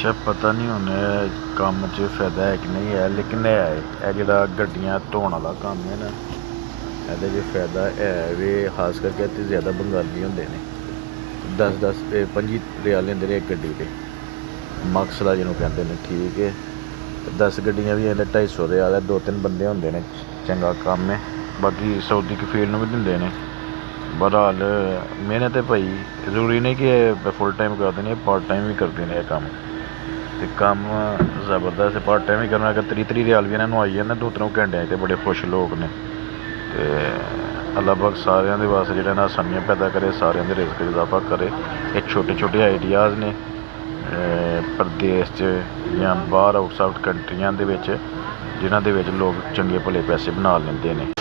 अच्छा पता नहीं हुण कम्म च फायदा है कि नहीं है, लेकिन है जेह्ड़ा गड्डियां धोने वाला कम्म है ना, एह्दे च फायदा है वे। खास करके इत्थै ज़्यादा बंगाली होंदे ने। 10-10 25 रियाल लैंदे ने इक गड्डी दे, मक्स दा जिन्नू कहंदे ने, ठीक है। 10 गड्डियां भी हैन ते 250 रियाल है। 2-3 बंदे होंदे ने, चंगा कम्म है। बाकी सऊदी कफील नूं भी दिंदे ने। बहरहाल मेहनत है भाई, जरूरी नहीं कि फुल टाइम करदे ने, पार्ट टाइम भी करदे ने कम्म। ते कम्म जबरदस्त है, पार्ट टाइम भी करना। अगर 30 रियाल भी इन्हां नूं आई जान 2-3 घैंटें ते बड़े खुश लोग ने। ते अल्लाह पाक सारेआं दे वास्ते जेह्ड़ा ना आसानियां पैदा करे, सारेआं दे रिज़्क च इजाफा करे। एह् छोटे छोटे आइडियाज़ ने प्रदेश च जां बाह्र आउटसाइड कंट्रियां दे बिच्च, जिन्हां दे बिच्च लोग चंगे भले पैसे बना लैंदे ने।